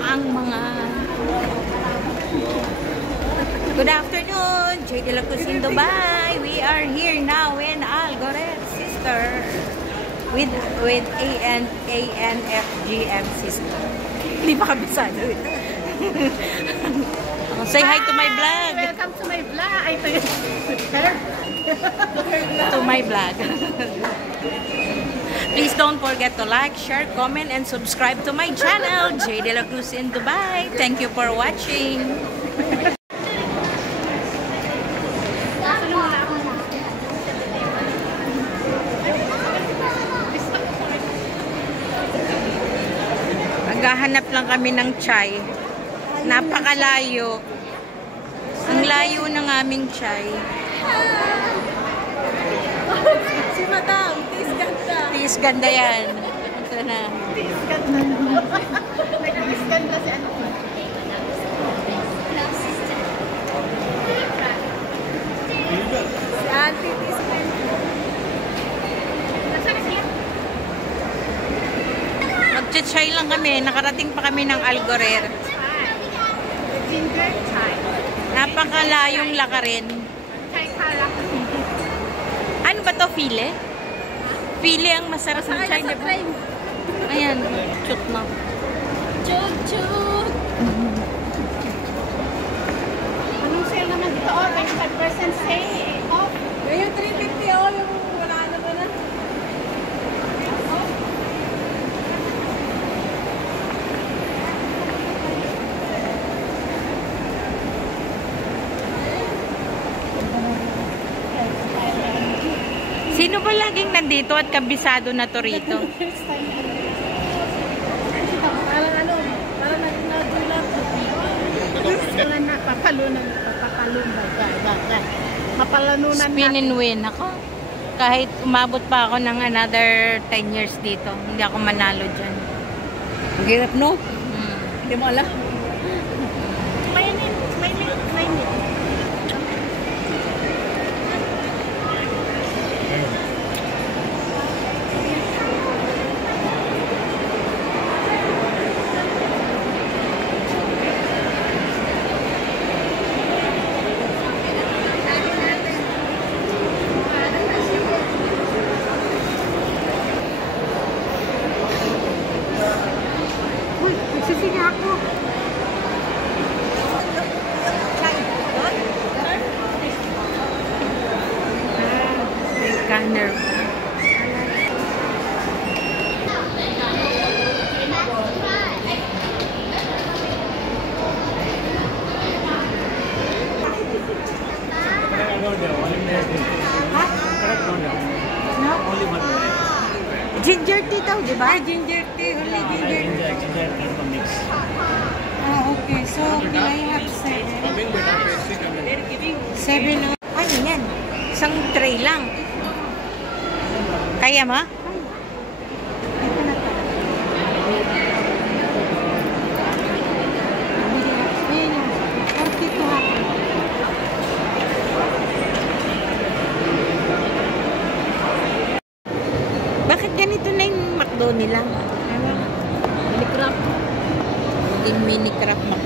ang mga... Good afternoon, J. De La Cruz in Dubai. We are here now in Algoret, sister. With ANFGM sister. Hindi pa kabisado ito. Say hi to my vlog. Welcome to my vlog. To my vlog. Please don't forget to like, share, comment, and subscribe to my channel, J. De La Cruz in Dubai. Thank you for watching. Naghahanap lang kami ng chai. Napakalayo. Ang layo ng aming chai. Si Madam, tis ganda. Tis ganda yan. Ito na. Tis ganda. Nag-tis ganda si ano. Si Auntie tis ganda. Nasaan na sila? Mag-chai lang kami. Nakarating pa kami ng Algoret. Ginger chai. Napakalayong lakarin. Chai kara. Ano ba to? File? File ang masarap ng chai. Ayan. Chut na. Chut, chut. Anong sale naman dito? Oh, 25% sale. Oh, yung 350 oh, yung wala naman na. Sino ba laging nandito at kabisado na to rito? Parang ano, parang nagdulat. Papalanunan Spin and win ako. Kahit umabot pa ako ng another 10 years dito, hindi ako manalo dyan. Ang hirap, no? Hindi mo alam. Sige ako. May scanner. Ginger tea daw, di ba? Ginger tea. Only ginger tea. Ah, okay. So, can I have 7? 7 na. Ano yan? Isang tray lang. Kaya mo? Bakit ganito na yung McDo nila? Mini crab. Hindi mini crab McDo.